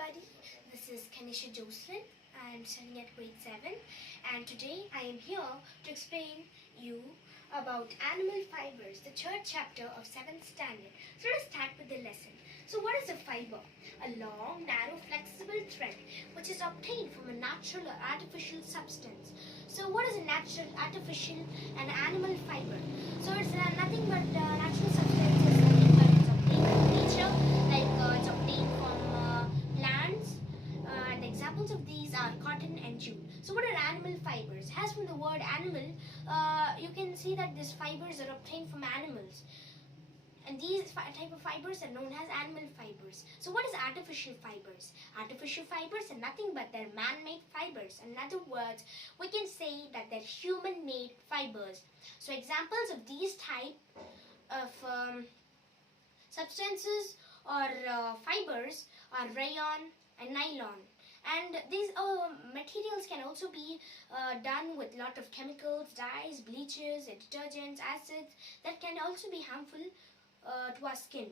everybody, this is Kanisha Jocelyn. I am studying at grade 7 and today I am here to explain you about animal fibers, the third chapter of 7th standard. So let us start with the lesson. So what is a fiber? A long, narrow, flexible thread which is obtained from a natural or artificial substance. So what is a natural, artificial and animal fiber? So it's nothing but natural substances, nothing but it's obtained from nature, like it's obtained from plants, and examples of these are cotton and jute. So what are animal fibers? As from the word animal, you can see that these fibers are obtained from animals. And these type of fibers are known as animal fibers. So what is artificial fibers? Artificial fibers are nothing but they're man-made fibers. In other words, we can say that they're human-made fibers. So examples of these type of substances or fibers are rayon and nylon. And these materials can also be done with lot of chemicals, dyes, bleaches, detergents, acids that can also be harmful to our skin.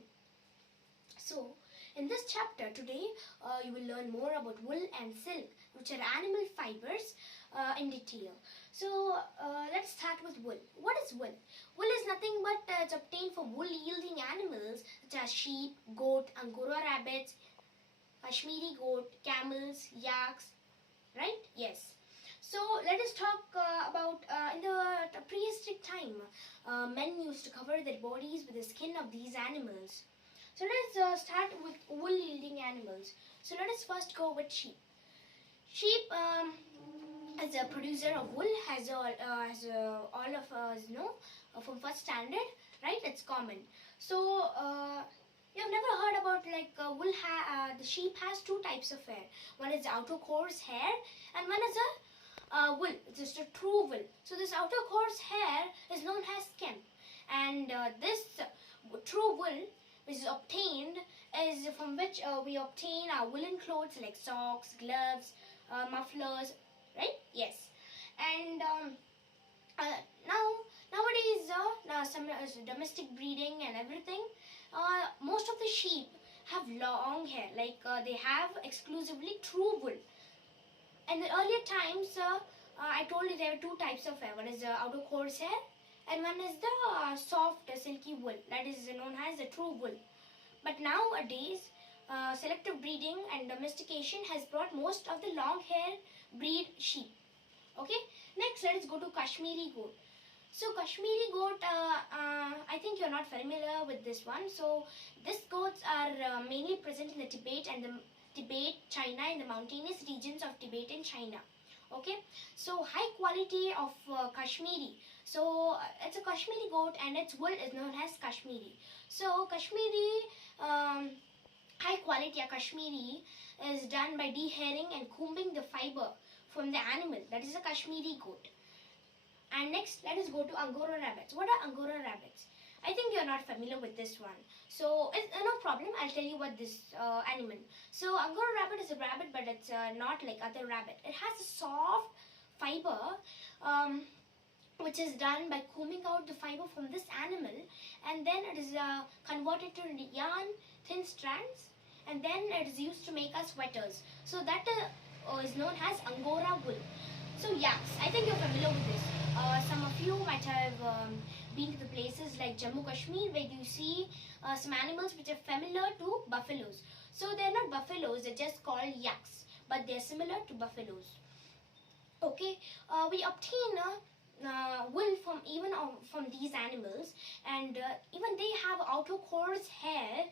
So in this chapter today you will learn more about wool and silk, which are animal fibers, in detail. So let's start with wool. What is wool? Wool is nothing but it's obtained from wool yielding animals such as sheep, goat, Angora rabbits, Kashmiri goat, camels, yaks, right? Yes. So let us talk about in the prehistoric time, men used to cover their bodies with the skin of these animals. So let's start with wool yielding animals. So let us first go with sheep. Sheep, as a producer of wool, as all of us know from first standard, right? It's common. So you have never heard about like wool. The sheep has two types of hair. One is the outer coarse hair, and one is a wool. It's just a true wool. So this outer coarse hair is known as skin, and this true wool which is obtained is from which we obtain our woolen clothes like socks, gloves, mufflers, right? Yes. And nowadays some domestic breeding and everything, most of the sheep have long hair, like they have exclusively true wool. In the earlier times, I told you there were two types of hair. One is the outer coarse hair and one is the soft silky wool, that is known as the true wool. But nowadays, selective breeding and domestication has brought most of the long hair breed sheep. Okay, next let us go to Kashmiri goat. So Kashmiri goat, I think you're not familiar with this one. So these goats are mainly present in the Tibet, China, in the mountainous regions of Tibet and China. Okay, so high quality of Kashmiri. So it's a Kashmiri goat and its wool is known as Kashmiri. So Kashmiri, high quality Kashmiri is done by dehairing and combing the fiber from the animal, that is a Kashmiri goat. And next let us go to Angora rabbits. What are Angora rabbits? I think you're not familiar with this one. So it's no problem, I'll tell you what this animal. So Angora rabbit is a rabbit, but it's not like other rabbit. It has a soft fiber which is done by combing out the fiber from this animal, and then it is converted to yarn, thin strands, and then it is used to make us sweaters. So that is known as Angora wool. So yaks, I think you're familiar with this. Some of you might have been to the places like Jammu Kashmir, where you see some animals which are familiar to buffaloes. So they're not buffaloes, they're just called yaks, but they're similar to buffaloes. Okay, we obtain wool from these animals, and even they have outer coarse hair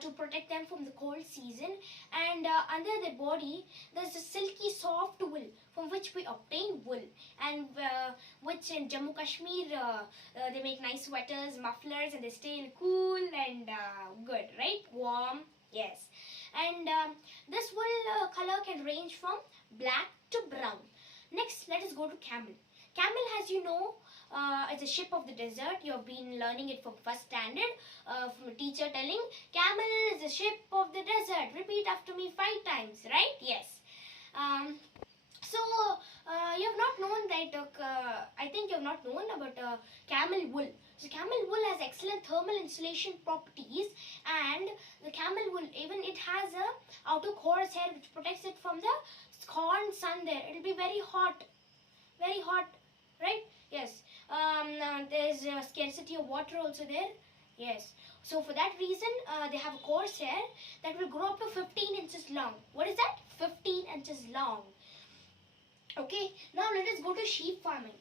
to protect them from the cold season, and under their body there's a silky soft wool from which we obtain wool, and which in Jammu Kashmir they make nice sweaters, mufflers, and they stay cool and good, right? Warm, yes. And this wool color can range from black to brown. Next let us go to camel. Camel, as you know, it's a ship of the desert. You have been learning it from first standard, from a teacher telling, camel is a ship of the desert. Repeat after me 5 times, right? Yes. So you have not known that, I think you have not known about camel wool. So camel wool has excellent thermal insulation properties, and the camel wool, even it has outer horsehair which protects it from the scorched sun there. It will be very hot, right? Yes. There's a scarcity of water also there. Yes. So for that reason, they have a coarse hair that will grow up to 15 inches long. What is that? 15 inches long. Okay. Now let us go to sheep farming.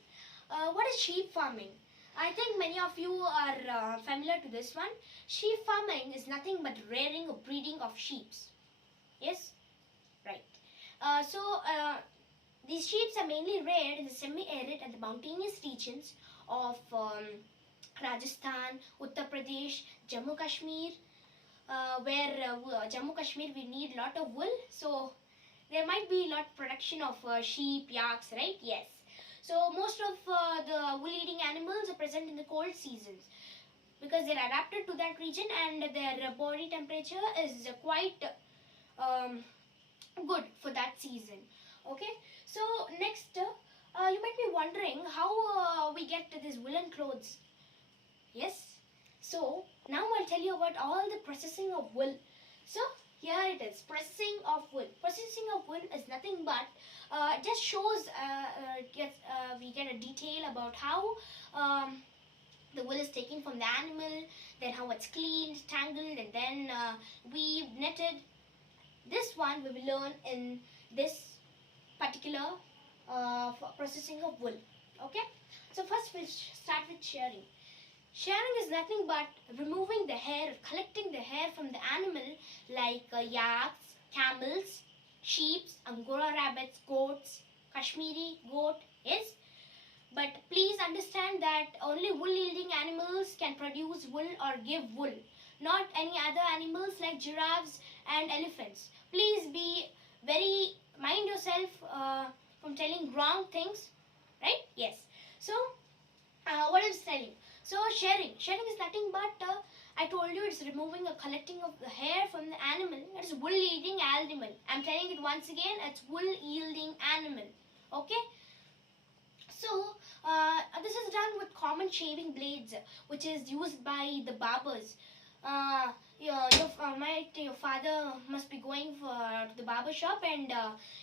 What is sheep farming? I think many of you are familiar to this one. Sheep farming is nothing but rearing or breeding of sheep. Yes? Right. These sheep are mainly reared in the semi-arid and the mountainous regions of Rajasthan, Uttar Pradesh, Jammu Kashmir, where Jammu Kashmir we need lot of wool. So there might be lot production of sheep, yaks, right? Yes. So most of the wool-eating animals are present in the cold seasons because they're adapted to that region and their body temperature is quite good for that season. Okay. So next, you might be wondering how we get these woolen clothes. Yes. So now I'll tell you about all the processing of wool. So here it is, processing of wool. Processing of wool is nothing but just shows we get a detail about how the wool is taken from the animal, then how it's cleaned, tangled, and then weaved, knitted. This one we will learn in this particular processing of wool. Okay. So first we'll start with shearing. Shearing is nothing but removing the hair, collecting the hair from the animal like yaks, camels, sheep, Angora rabbits, goats, Kashmiri goat. Yes. But please understand that only wool-yielding animals can produce wool or give wool, not any other animals like giraffes and elephants. Please be very mind yourself from telling wrong things, right? Yes. So what I was telling. So shearing is nothing but I told you it's removing or collecting of the hair from the animal. It is wool-yielding animal. I'm telling it once again. It's wool-yielding animal. Okay. So this is done with common shaving blades, which is used by the barbers. Your father must be going to the barber shop and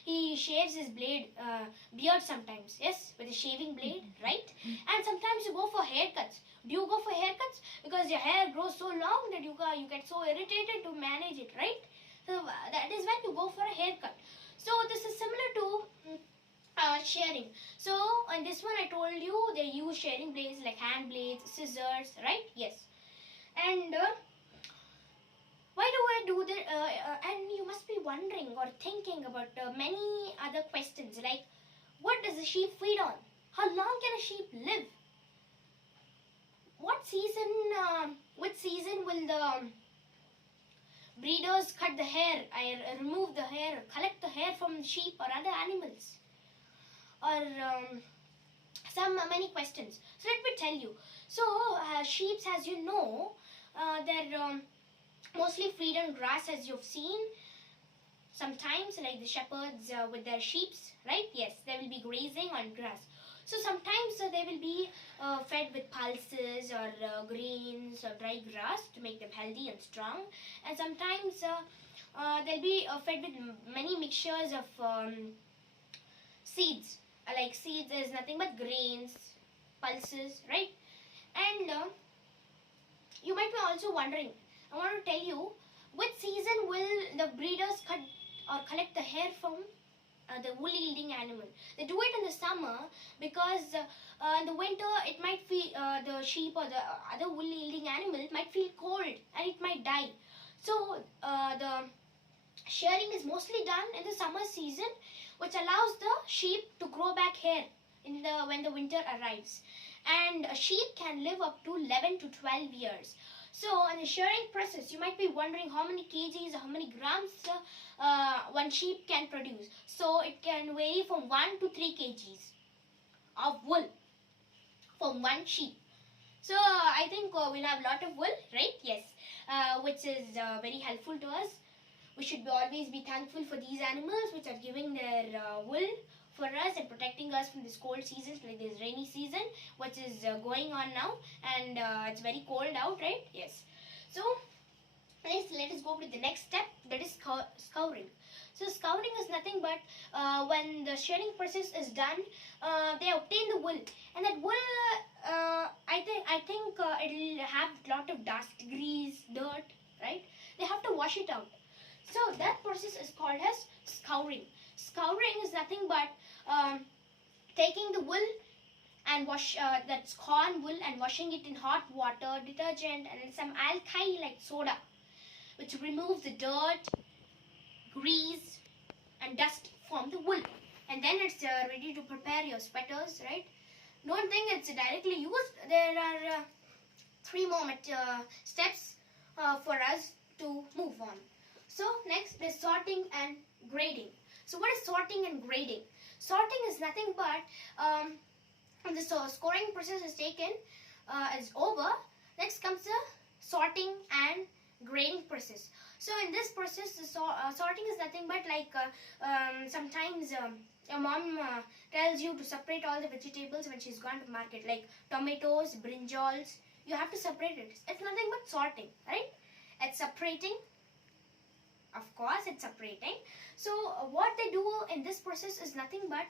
he shaves his beard sometimes, yes, with a shaving blade, right? And sometimes you go for haircuts. Do you go for haircuts? Because your hair grows so long that you get so irritated to manage it, right? So that is when you go for a haircut. So this is similar to shearing. So on this one I told you they use shearing blades like hand blades, scissors, right? Yes. And why do I do that? And you must be wondering or thinking about many other questions like, what does a sheep feed on? How long can a sheep live? Which season will the breeders cut the hair, remove the hair, collect the hair from sheep or other animals? Or many questions. So let me tell you. So sheep, as you know, they're mostly feed on grass, as you've seen. Sometimes like the shepherds with their sheep, right? Yes, they will be grazing on grass. So sometimes they will be fed with pulses or grains or dry grass to make them healthy and strong. And sometimes they'll be fed with many mixtures of seeds. Like seeds is nothing but grains, pulses, right? And you might be also wondering, I want to tell you, which season will the breeders cut or collect the hair from the wool-yielding animal? They do it in the summer because in the winter it might feel the sheep or the other wool-yielding animal might feel cold and it might die. So the shearing is mostly done in the summer season, which allows the sheep to grow back hair when the winter arrives. And a sheep can live up to 11 to 12 years. So in the shearing process, you might be wondering how many kgs or how many grams one sheep can produce. So it can vary from 1 to 3 kgs of wool from one sheep. So I think we'll have a lot of wool, right? Yes, which is very helpful to us. We should always be thankful for these animals which are giving their wool for us and protecting us from this cold seasons, like this rainy season which is going on now, and it's very cold out, right? Yes. So Next, let us go with the next step, that is scouring. So scouring is nothing but when the shedding process is done, they obtain the wool, and that wool, I think it'll have lot of dust, grease, dirt, right? They have to wash it out. So that process is called as scouring. Scouring is nothing but taking the wool and wash that's corn wool and washing it in hot water, detergent, and some alkali like soda, which removes the dirt, grease, and dust from the wool. And then it's ready to prepare your sweaters, right? Don't think it's directly used. There are 3 more steps for us to move on. So next is sorting and grading. So what is sorting and grading? Sorting is nothing but when the scoring process is taken, is over. Next comes the sorting and grading process. So in this process, the sorting is nothing but like sometimes your mom tells you to separate all the vegetables when she's gone to market, like tomatoes, brinjals. You have to separate it. It's nothing but sorting, right? It's separating. Of course, it's separating. So what they do in this process is nothing but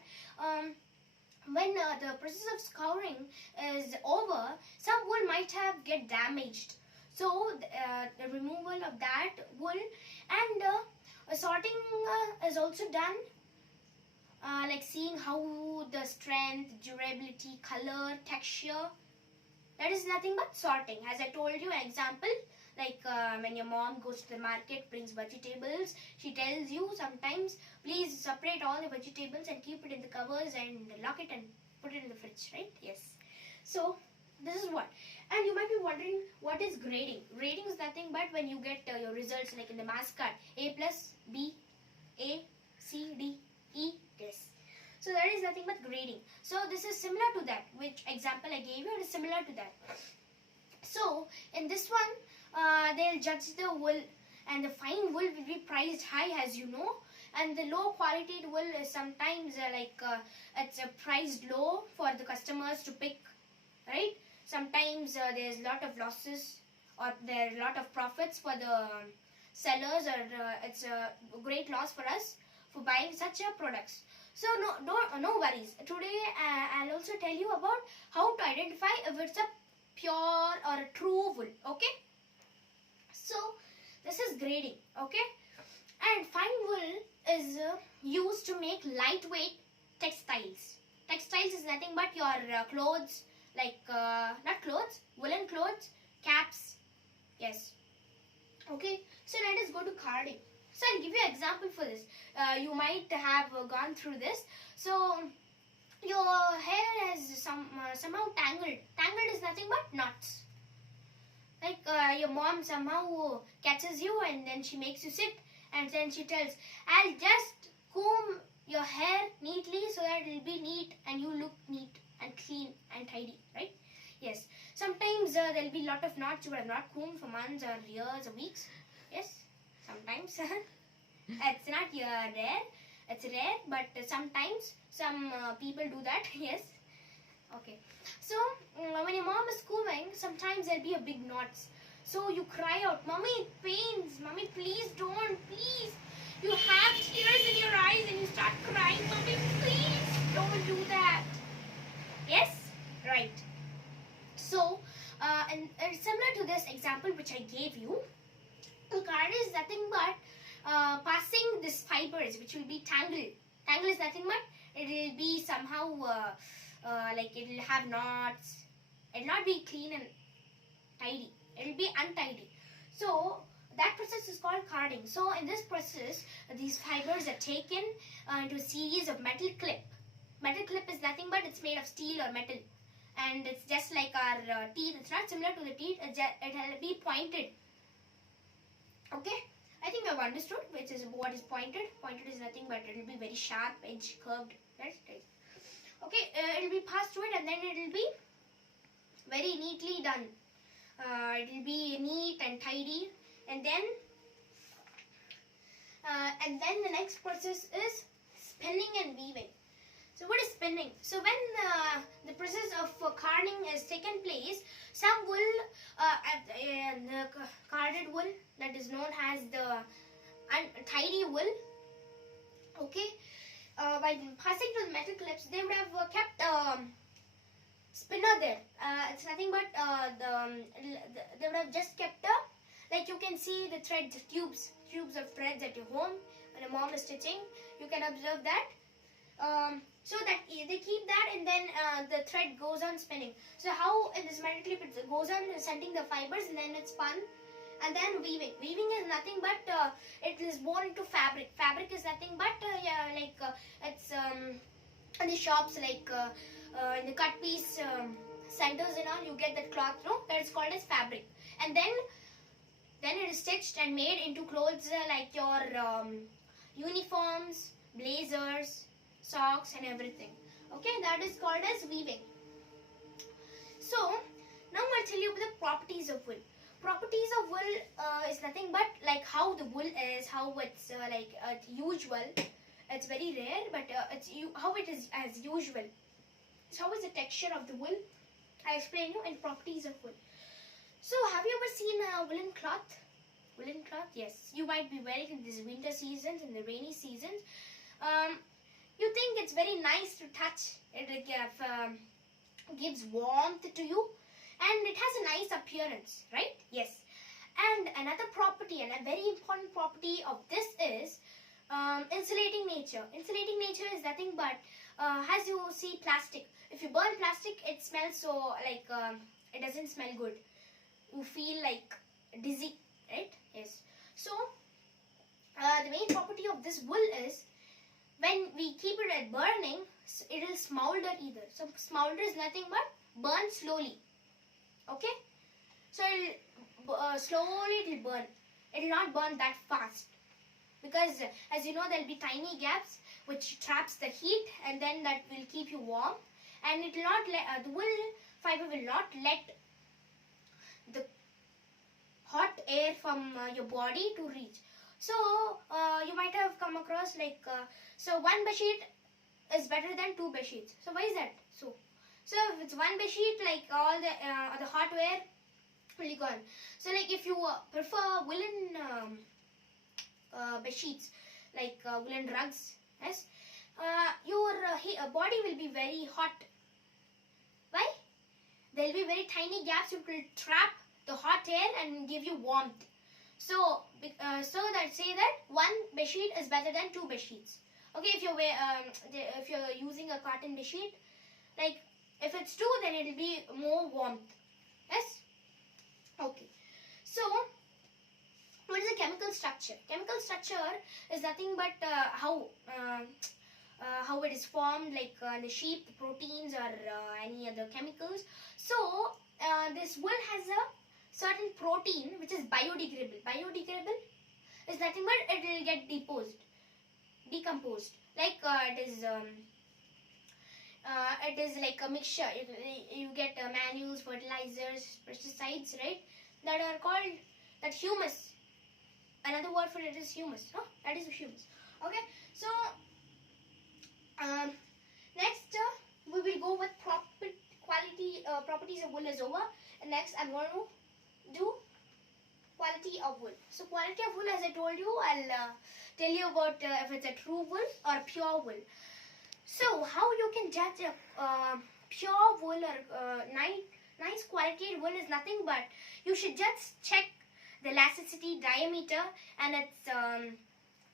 when the process of scouring is over, some wool might have get damaged. So the removal of that wool and sorting is also done, like seeing how the strength, durability, color, texture. That is nothing but sorting. As I told you, an example, like when your mom goes to the market, brings vegetables, she tells you sometimes, please separate all the vegetables and keep it in the covers and lock it and put it in the fridge, right? Yes. So this is what. And you might be wondering, what is grading? Grading is nothing but when you get your results, like in the mass card, A plus, B, A, C, D, E, yes. So that is nothing but grading. So this is similar to that, which example I gave you, it is similar to that. So in this one, they'll judge the wool, and the fine wool will be priced high, as you know, and the low quality wool is sometimes it's priced low for the customers to pick, right? Sometimes there's a lot of losses, or there are a lot of profits for the sellers, or it's a great loss for us for buying such products. So no worries. Today I'll also tell you about how to identify if it's a pure or a true wool. Okay. So this is grading. Okay. And fine wool is used to make lightweight textiles. Textiles is nothing but your clothes, like not clothes, woolen clothes, caps. Yes. Okay. So let us go to carding. So I'll give you an example for this. You might have gone through this. So your hair is somehow tangled. Tangled is nothing but knots. Like your mom somehow catches you and then she makes you sit, and then she tells, I'll just comb your hair neatly so that it'll be neat and you look neat and clean and tidy, right? Yes. Sometimes there'll be a lot of knots you have not combed for months or years or weeks. Yes. Sometimes. It's not rare. It's rare, but sometimes some people do that. Yes. Okay. So when your mom is combing, sometimes there'll be a big knots. So you cry out, Mommy, it pains. Mommy, please don't. Please. You have tears in your eyes and you start crying. Mommy, please don't do that. Yes? Right. So, and similar to this example which I gave you, the card is nothing but passing this fibers which will be tangled. Tangle is nothing but it will be somehow like it will have knots. It will not be clean and tidy. It will be untidy. So that process is called carding. So in this process, these fibers are taken into a series of metal clip. Metal clip is nothing but it's made of steel or metal, and it's just like our teeth. It's not similar to the teeth. It will be pointed. Okay. I think I've understood which is what is pointed. Pointed is nothing but it will be very sharp, edge, curved. Right? Okay, it will be passed through it and then it will be very neatly done. It will be neat and tidy, and then the next process is spinning and weaving. So what is spinning? So when the process of carding is taken place, some wool, the carded wool, that is known as the untidy wool, okay, by passing to the metal clips, they would have kept spinner there. It's nothing but they would have just kept like you can see the threads, tubes of threads at your home when a mom is stitching. You can observe that. So that they keep that, and then the thread goes on spinning. So how in this metal clip it goes on sending the fibers, and then it's spun, and then weaving. Weaving is nothing but it is worn into fabric. Fabric is nothing but it's in the shops, like in the cut piece centers and all, you get that cloth, no? That is called as fabric, and then it is stitched and made into clothes like your uniforms, blazers, socks and everything. Okay, that is called as weaving. So now I'll tell you the properties of wool. Properties of wool is nothing but like how the wool is, how it's usual. It's very rare, but how it is as usual. So how is the texture of the wool? I explain you in properties of wool. So have you ever seen a woolen cloth? Woolen cloth, yes. You might be wearing in these winter seasons, in the rainy seasons. You think it's very nice to touch. It gives warmth to you, and it has a nice appearance, right? Yes. And another property, and a very important property of this is insulating nature. Insulating nature is nothing but as you see plastic. If you burn plastic, it smells so like it doesn't smell good. You feel like dizzy, right? Yes. So the main property of this wool is, when we keep it at burning, it will smolder either. So smolder is nothing but burn slowly. Okay? So slowly it will burn. It will not burn that fast. Because as you know, there will be tiny gaps which traps the heat, and then that will keep you warm. And it will not let, the wool fiber will not let the hot air from your body to reach. So you might have come across like so one bedsheet is better than two bedsheets. So why is that? So if it's one bedsheet, like all the hot air will be gone. So like if you prefer woolen bedsheets, like woolen rugs, yes, your body will be very hot. Why? There will be very tiny gaps which will trap the hot air and give you warmth. So that say that one bedsheet is better than two bedsheets. Okay, if you're using a cotton bedsheet, like if it's two, then it will be more warmth. Yes. Okay. So what is the chemical structure? Chemical structure is nothing but how it is formed, like the sheep, the proteins, or any other chemicals. So this wool has a certain protein which is biodegradable. Biodegradable is nothing but it will get decomposed. Like it is like a mixture. You get manuals, fertilizers, pesticides, right? That are called that humus. Another word for it is humus. Huh? That is humus. Okay. So next we will go with properties of wool is over. And next I'm going to do quality of wool. So quality of wool, as I told you, I'll tell you about if it's a true wool or pure wool. So how you can judge a pure wool or nice quality wool is nothing but you should just check the elasticity, diameter, and its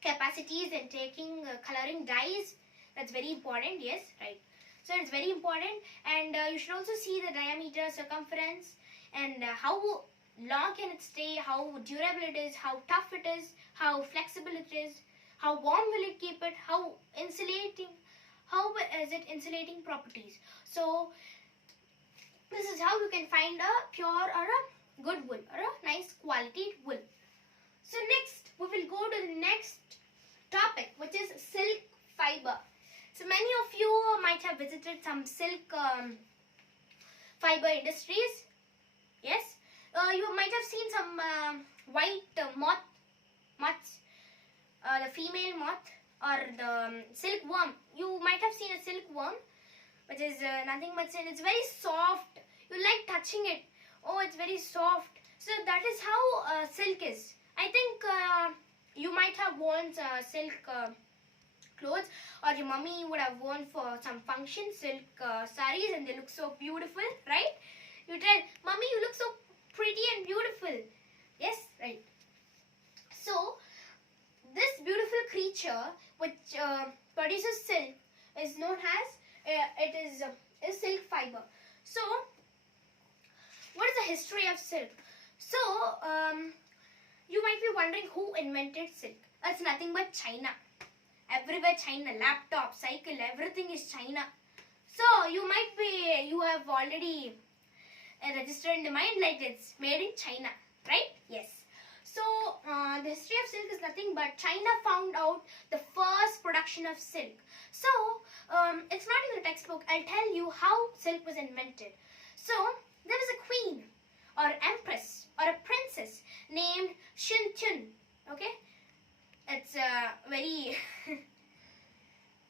capacities in taking coloring dyes. That's very important. Yes, right. So it's very important, and you should also see the diameter, circumference, and how long can it stay, how durable it is, how tough it is, how flexible it is, how warm will it keep it, how is it insulating properties. So this is how you can find a pure or a good wool or a nice quality wool. So next we will go to the next topic, which is silk fiber. So many of you might have visited some silk fiber industries. Yes, you might have seen some white moths, the female moth or the silkworm. You might have seen a silkworm, which is nothing but silk. It's very soft. You like touching it. Oh, it's very soft. So that is how silk is. I think you might have worn silk clothes, or your mummy would have worn for some function silk saris, and they look so beautiful, right? You tell, "Mummy, you look so pretty and beautiful." Yes, right. So this beautiful creature which produces silk is known as it is silk fiber. So what is the history of silk? So you might be wondering who invented silk. It's nothing but China. Everywhere China, laptop, cycle, everything is China. So you have already registered in the mind like it's made in China, right? Yes. So the history of silk is nothing but China found out the first production of silk. So it's not in the textbook. I'll tell you how silk was invented. So there was a queen or empress or a princess named Xintun. Okay, it's a very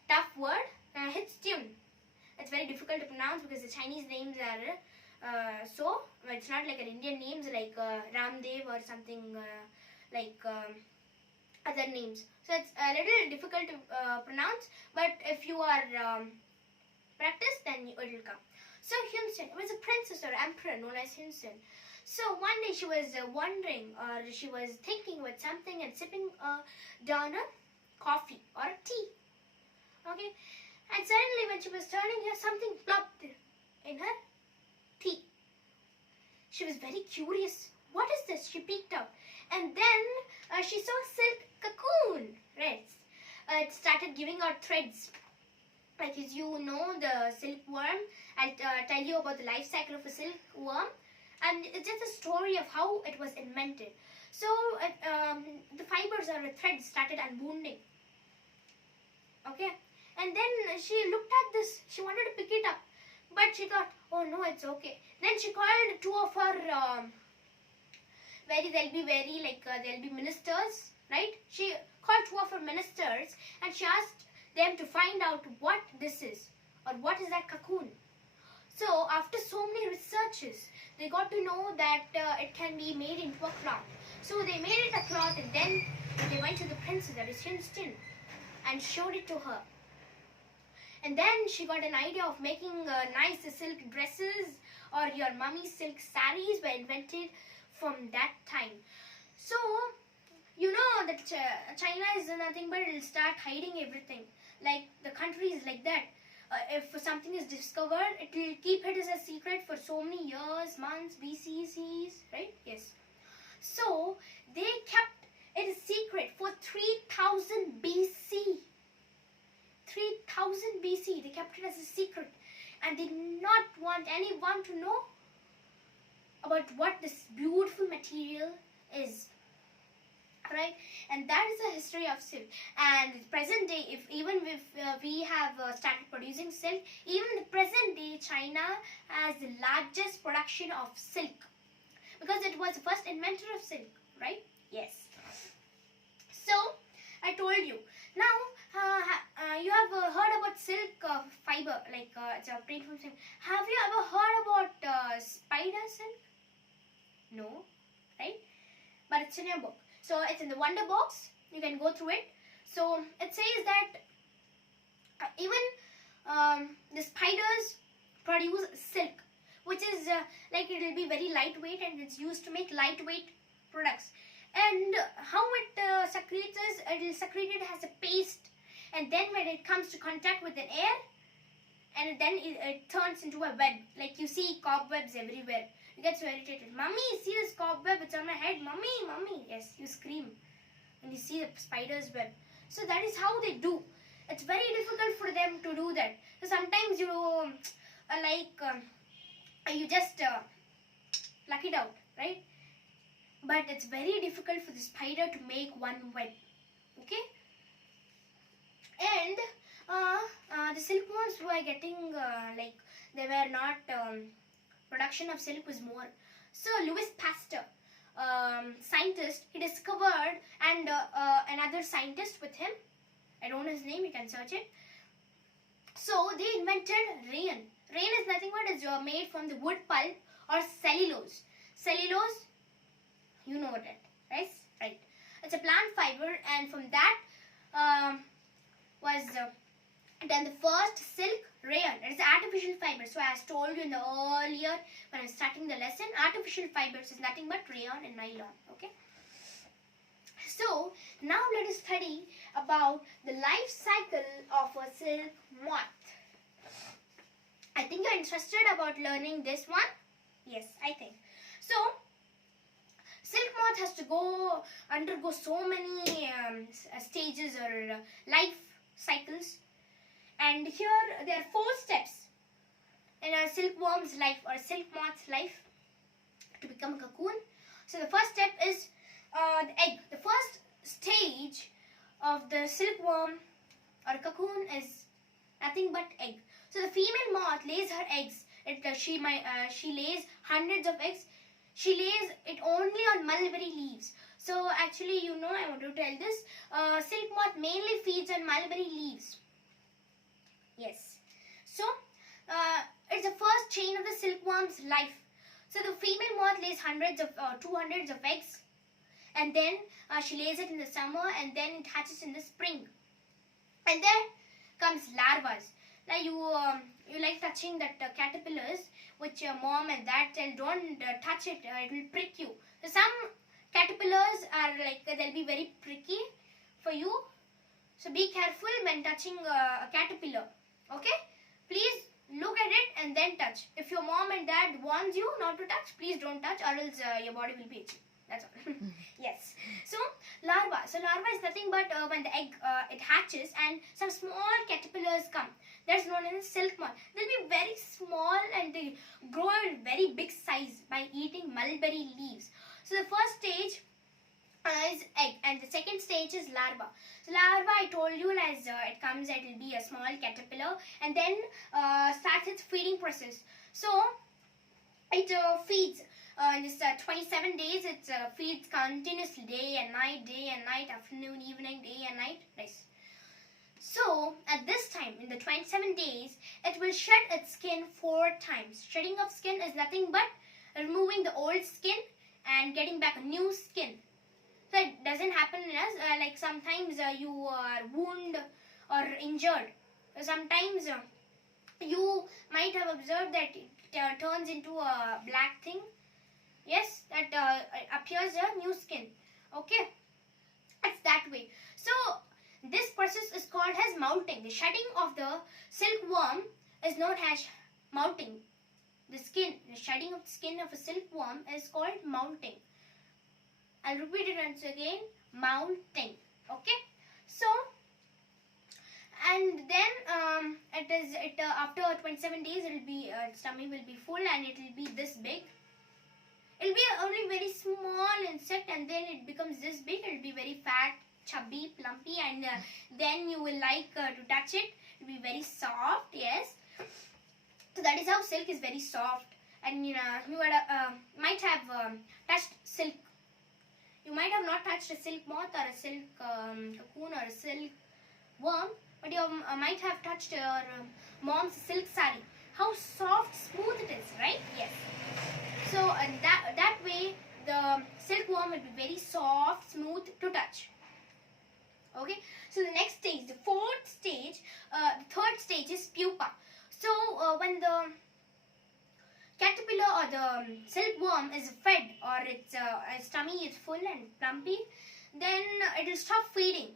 tough word. Hitstun. It's very difficult to pronounce because the Chinese names are it's not like an Indian names like Ramdev or something like other names. So it's a little difficult to pronounce, but if you are practice, then it will come. So Hyunsun was a princess or emperor known as Hyunsun. So one day she was wondering, or she was thinking about something and sipping down a coffee or a tea. Okay, and suddenly when she was turning here, something plopped in her tea. She was very curious. What is this? She peeked out, and then she saw a silk cocoon. Right, it started giving out threads. Like as you know, the silkworm. I'll tell you about the life cycle of a silkworm, and it's just a story of how it was invented. So the fibers or the threads started unwounding. Okay, and then she looked at this. She wanted to pick it up, but she thought, "Oh no, it's okay." Then she called two of her there'll be ministers, right? She called two of her ministers and she asked them to find out what this is or what is that cocoon. So after so many researches, they got to know that it can be made into a cloth. So they made it a cloth, and then they went to the princess, that is Hyunsun, and showed it to her. And then she got an idea of making nice silk dresses, or your mummy's silk saris were invented from that time. So you know that China is nothing but it'll start hiding everything. Like the country is like that. If something is discovered, it will keep it as a secret for so many years, months, BCCs, right? Yes. So they kept it a secret for 3000 BC. 3000 BC, they kept it as a secret, and they did not want anyone to know about what this beautiful material is. Right, and that is the history of silk. And present day, if we have started producing silk, even in the present day, China has the largest production of silk because it was the first inventor of silk, right? Yes. So I told you. Now you have heard about silk fiber, like it's a print from silk. Have you ever heard about spider silk? No, right? But it's in your book. So it's in the Wonder Box. You can go through it. So it says that even the spiders produce silk, which is like it will be very lightweight, and it's used to make lightweight products. And how it secretes is it will secrete it as a paste, and then when it comes to contact with the air, and then it turns into a web. Like you see cobwebs everywhere. You get so irritated. "Mummy, see this cobweb? It's on my head. Mummy, mummy." Yes, you scream when you see the spider's web. So that is how they do. It's very difficult for them to do that. So sometimes you you just pluck it out, right? But it's very difficult for the spider to make one web. Okay? And the silkworms were getting they were not production of silk was more. So Louis Pasteur, scientist, he discovered, and another scientist with him, I don't know his name, you can search it. So they invented rayon. Rayon is nothing but is made from the wood pulp or cellulose. Cellulose, you know that, right? Right. It's a plant fiber, and from that was done the first silk rayon. It is artificial fiber. So as told you in the earlier when I was starting the lesson, artificial fibers is nothing but rayon and nylon. Okay. So now let us study about the life cycle of a silk moth. I think you're interested about learning this one. Yes, I think. So silk moth has to undergo so many stages or life cycles, and here there are 4 steps in a silkworm's life or a silk moth's life to become a cocoon. So the first step is the egg. The first stage of the silkworm or cocoon is nothing but egg. So the female moth lays her eggs. She lays hundreds of eggs. She lays it only on mulberry leaves. So actually, I want to tell this. Silk moth mainly feeds on mulberry leaves. Yes. So it's the first chain of the silkworm's life. So the female moth lays 200s of eggs, and then she lays it in the summer, and then it hatches in the spring. And then comes larvas. Now you like touching that caterpillars, which your mom and dad tell don't touch it, it will prick you. So some caterpillars are like they'll be very pricky for you. So be careful when touching a caterpillar. Okay, please look at it and then touch. If your mom and dad warns you not to touch, please don't touch, or else your body will be itchy. That's all. Yes. So larva. So larva is nothing but when the egg it hatches and some small caterpillars come. That's known as silk moth. They'll be very small and they grow a very big size by eating mulberry leaves. So the first stage is egg, and the second stage is larva. So larva, I told you, as it comes, it will be a small caterpillar, and then starts its feeding process. So it feeds. In this 27 days, it feeds continuously, day and night, afternoon, evening, day and night. Nice. So at this time, in the 27 days, it will shed its skin 4 times. Shedding of skin is nothing but removing the old skin and getting back a new skin. So it doesn't happen in us. Like sometimes you are wounded or injured. Sometimes you might have observed that it turns into a black thing. Yes, that appears a new skin. Okay, it's that way. So this process is called as molting. The shedding of the silkworm is known as molting. The shedding of the skin of a silkworm is called molting. I'll repeat it once again, molting. Okay, so and then after 27 days, it will be its tummy will be full and it will be this big. It will be only very small insect, and then it becomes this big. It will be very fat, chubby, plumpy, and then you will like to touch it. It will be very soft. Yes. So that is how silk is very soft. And you might have touched silk. You might have not touched a silk moth or a silk cocoon or a silk worm, but you might have touched your mom's silk saree. How soft, smooth it is, right? Yes. So that way the silkworm will be very soft, smooth to touch. Okay. So the next stage, the 4th stage, the 3rd stage is pupa. So when the caterpillar or the silkworm is fed, or its tummy is full and plumpy, then it will stop feeding.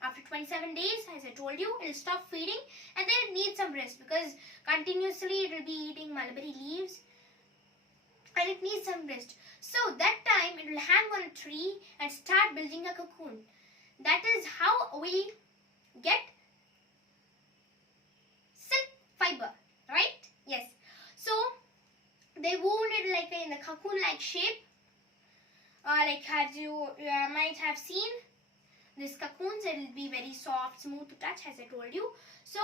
After 27 days, as I told you, it will stop feeding, and then it needs some rest because continuously it will be eating mulberry leaves and it needs some rest. So that time it will hang on a tree and start building a cocoon. That is how we get silk fiber, right? Yes. So they wound it like in a cocoon-like shape, like as you might have seen. These cocoons, it will be very soft, smooth to touch, as I told you. So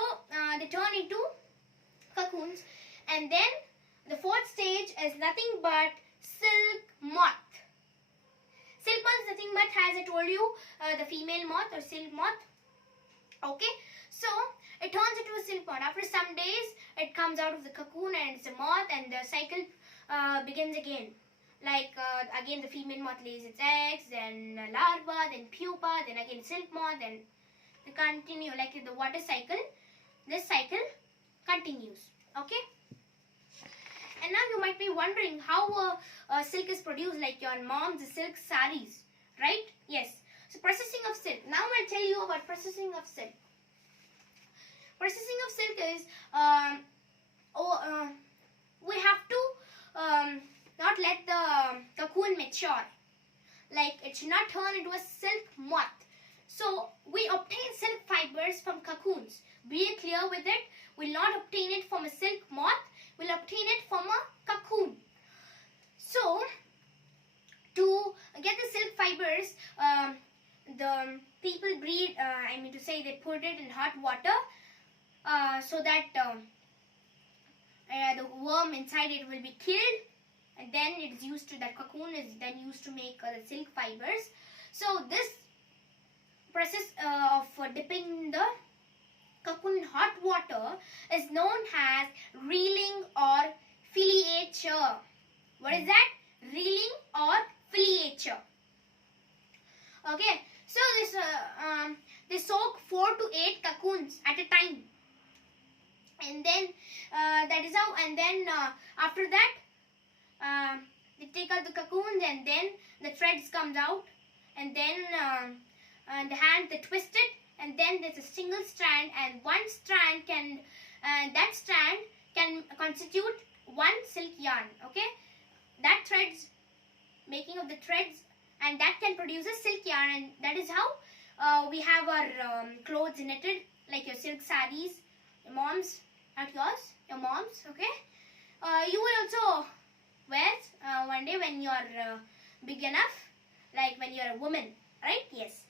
they turn into cocoons, and then the 4th stage is nothing but silk moth. Silk moth is nothing but, as I told you, the female moth or silk moth. Okay, so it turns into a silk moth. After some days, it comes out of the cocoon and it's a moth, and the cycle begins again. Like again, the female moth lays its eggs, then larva, then pupa, then again silk moth, then they continue like the water cycle. This cycle continues. Okay. And now you might be wondering how silk is produced, like your mom's silk saris, right? Yes. So processing of silk. Now I'll tell you about processing of silk. Processing of silk is we have to not let the cocoon mature. Like it should not turn into a silk moth. So we obtain silk fibers from cocoons. Be clear with it. We'll not obtain it from a silk moth. We'll obtain it from a cocoon. So to get the silk fibers, the people breed, they put it in hot water so that the worm inside it will be killed, and then it's used to, that cocoon is then used to make the silk fibers. So this process of dipping the cocoon in hot water is known as reeling or filiature. What is that? Reeling or filiature. Okay, so this they soak 4 to 8 cocoons at a time, and then that is how. And then after that, they take out the cocoons, and then the threads comes out, and then the hand they twist it, and then there's a single strand, and one strand can that strand can constitute one silk yarn. Okay, that threads, making of the threads, and that can produce a silk yarn, and that is how we have our clothes knitted, like your silk saris, your mom's, not yours, your mom's. Okay, you will also wear one day when you are big enough, like when you are a woman, right? Yes.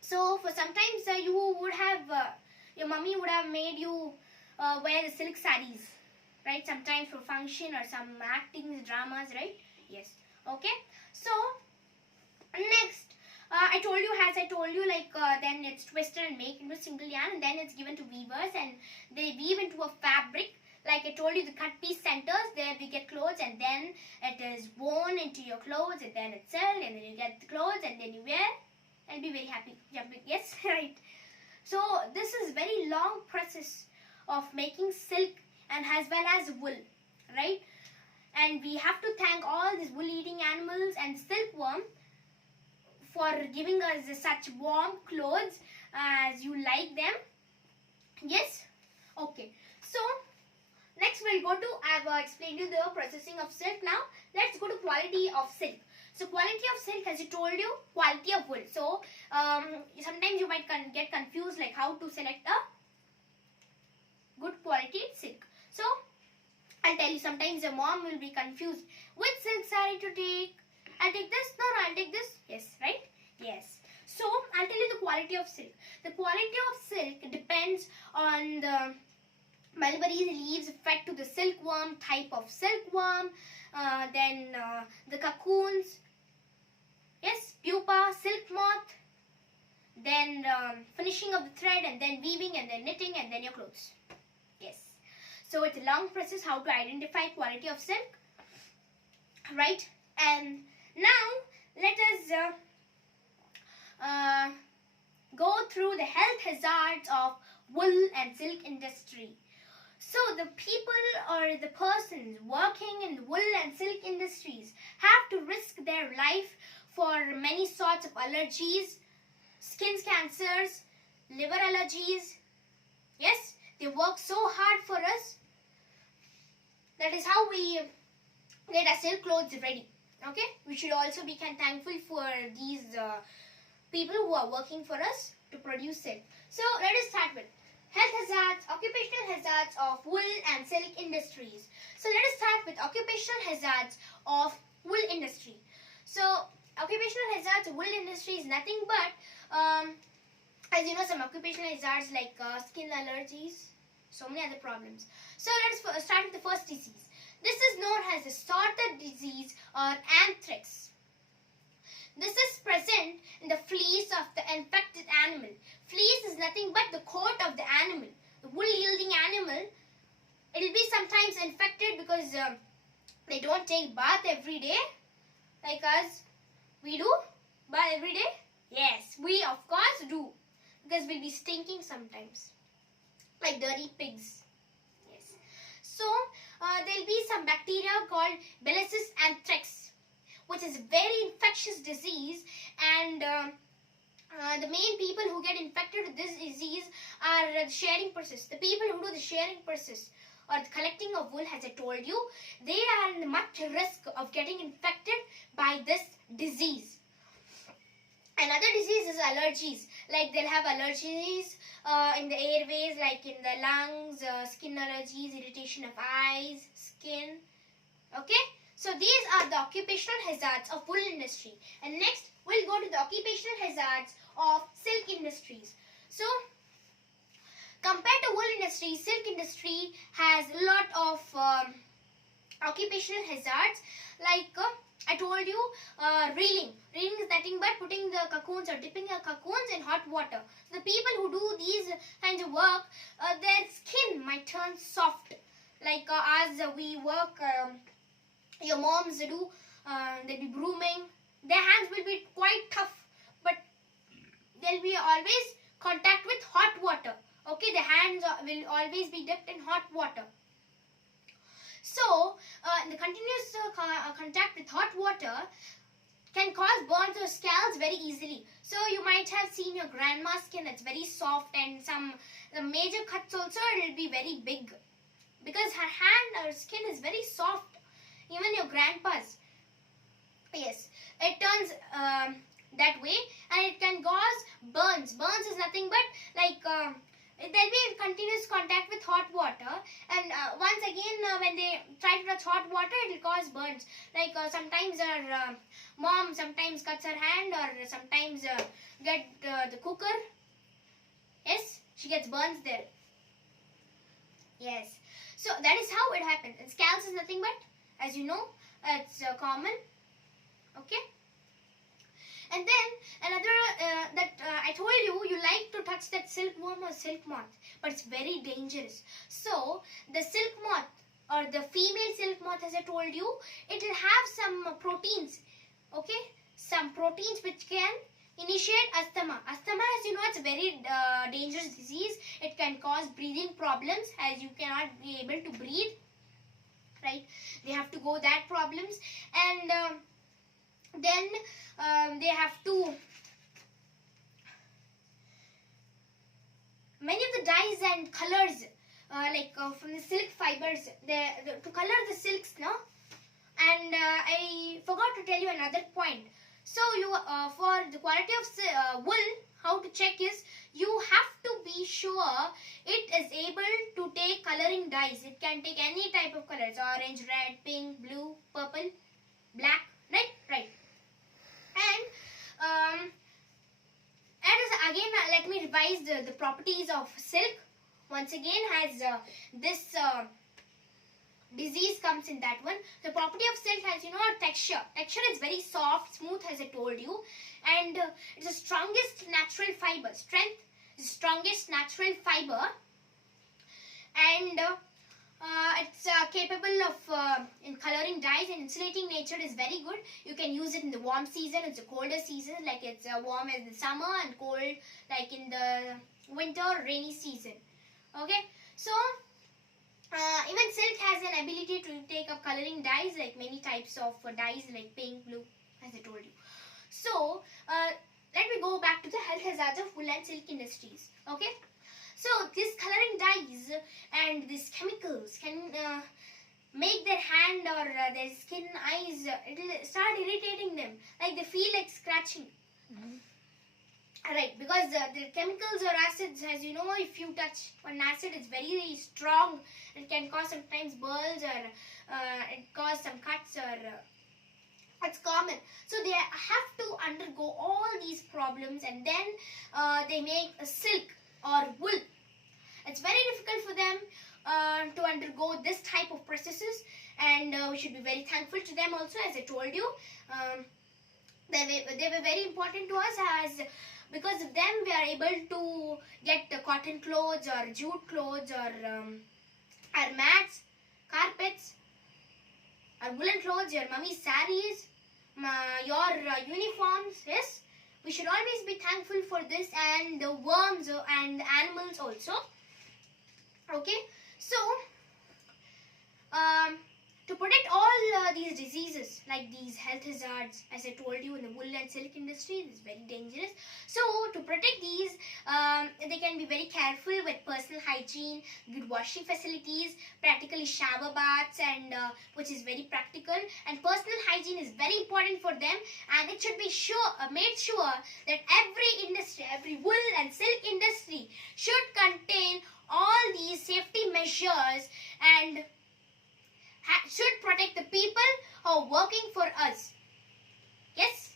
So for sometimes you would have your mummy would have made you wear the silk saris, right? Sometimes for function or some acting dramas, right? Yes. Okay. So next, as I told you, like then it's twisted and made into a single yarn, and then it's given to weavers, and they weave into a fabric. Like I told you, the cut piece centers, there we get clothes, and then it is woven into your clothes, and then it's sold, and then you get the clothes, and then you wear, and be very happy. Jumping, yes, right. So this is very long process of making silk, and as well as wool, right? And we have to thank all these wool-eating animals and silkworm for giving us such warm clothes as you like them. Yes? Okay. So, next we'll go to, I've explained you the processing of silk. Now, let's go to quality of silk. So, quality of silk, as I told you, quality of wool. So, sometimes you might get confused, like how to select a good quality silk. So, I'll tell you, sometimes your mom will be confused which silk saree to take. I'll take this. No, I'll take this. Yes, right? Yes. So, I'll tell you the quality of silk. The quality of silk depends on the mulberry leaves fed to the silkworm, type of silkworm, then the cocoons, yes, pupa, silk moth, then finishing of the thread, and then weaving, and then knitting, and then your clothes. Yes. So it's a long process how to identify quality of silk, right? And now let us go through the health hazards of wool and silk industry. So the people or the persons working in the wool and silk industries have to risk their life for many sorts of allergies, skin cancers, liver allergies. Yes, they work so hard for us. That is how we get our silk clothes ready. Okay, we should also be thankful for these people who are working for us to produce silk. So let us start with health hazards, occupational hazards of wool and silk industries. So let us start with occupational hazards of wool industry. So occupational hazards of wool industry is nothing but, as you know, some occupational hazards like skin allergies, so many other problems. So let us start with the first disease. This is known as the Sother disease or anthrax. This is present in the fleece of the infected animal. Fleece is nothing but the coat of the animal. The wool yielding animal, it will be sometimes infected because they don't take bath every day like us. We do bath every day? Yes, we of course do, because we'll be stinking sometimes like dirty pigs. Yes. So there'll be some bacteria called Bacillus anthrax, which is a very infectious disease, and the main people who get infected with this disease are the shearing process. The people who do the shearing process or the collecting of wool, as I told you, they are in much risk of getting infected by this disease. Another disease is allergies. Like they'll have allergies in the airways, like in the lungs, skin allergies, irritation of eyes, skin. Okay? So these are the occupational hazards of wool industry. And next, we'll go to the occupational hazards of silk industries. So, compared to wool industry, silk industry has a lot of occupational hazards. Like I told you, reeling. Reeling is nothing but putting the cocoons or dipping the cocoons in hot water. So the people who do these kinds of work, their skin might turn soft. Like as we work, your moms do, they'll be brooming. Their hands will be quite tough, but there'll be always contact with hot water. Okay, the hands will always be dipped in hot water. So, the continuous contact with hot water can cause burns or scalds very easily. So, you might have seen your grandma's skin, it's very soft, and the major cuts also, it will be very big. Because her hand or skin is very soft. Even your grandpa's. Yes, it turns that way, and it can cause burns. Burns is nothing but like there'll be continuous contact with hot water, and once again when they try to touch hot water, it will cause burns. Like sometimes our mom sometimes cuts her hand, or sometimes get the cooker. Yes, she gets burns there. Yes, so that is how it happens. And scalds is nothing but, as you know, it's common. Okay. And then another I told you, you like to touch that silkworm or silk moth, but it's very dangerous. So the silk moth or the female silk moth, as I told you, it will have some proteins. Okay, some proteins which can initiate asthma. Asthma, as you know, it's a very dangerous disease. It can cause breathing problems, as you cannot be able to breathe. Right? They have to go that problems, and then they have to, many of the dyes and colors from the silk fibers, to color the silks, no? And I forgot to tell you another point. So you for the quality of wool, how to check is, you have to be sure it is able to take coloring dyes. It can take any type of colors: orange, red, pink, blue, purple, black, right? Right. And again, let me revise the properties of silk. Once again, has this disease comes in that one. The property of silk has, you know, texture. Texture is very soft, smooth, as I told you, and it's the strongest natural fiber. Strength is the strongest natural fiber, and it's capable of in coloring dyes, and insulating nature is very good. You can use it in the warm season, it's a colder season, like it's warm in the summer, and cold like in the winter or rainy season. Okay, so even silk has an ability to take up coloring dyes, like many types of dyes like pink, blue, as I told you. So let me go back to the health hazards of wool and silk industries. Okay. So these coloring dyes and these chemicals can make their hand or their skin, eyes, it will start irritating them. Like they feel like scratching. Right, because the chemicals or acids, as you know, if you touch one acid, it's very strong. It can cause sometimes burns, or it cause some cuts, or it's common. So they have to undergo all these problems, and then they make a silk or wool. It's very difficult for them to undergo this type of processes, and we should be very thankful to them also, as I told you. They were very important to us, as because of them we are able to get cotton clothes or jute clothes or our mats, carpets, our woolen clothes, your mummy's saris, your uniforms. Yes, we should always be thankful for this, and the worms and the animals also. Okay, so to protect all these diseases, like these health hazards, as I told you, in the wool and silk industry, this is very dangerous. So to protect these, they can be very careful with personal hygiene, good washing facilities, practically shower baths, and which is very practical. And personal hygiene is very important for them, and it should be made sure that every industry, every wool and silk industry should contain all these safety measures and should protect the people who are working for us. Yes,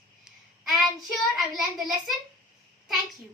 and here I will end the lesson. Thank you.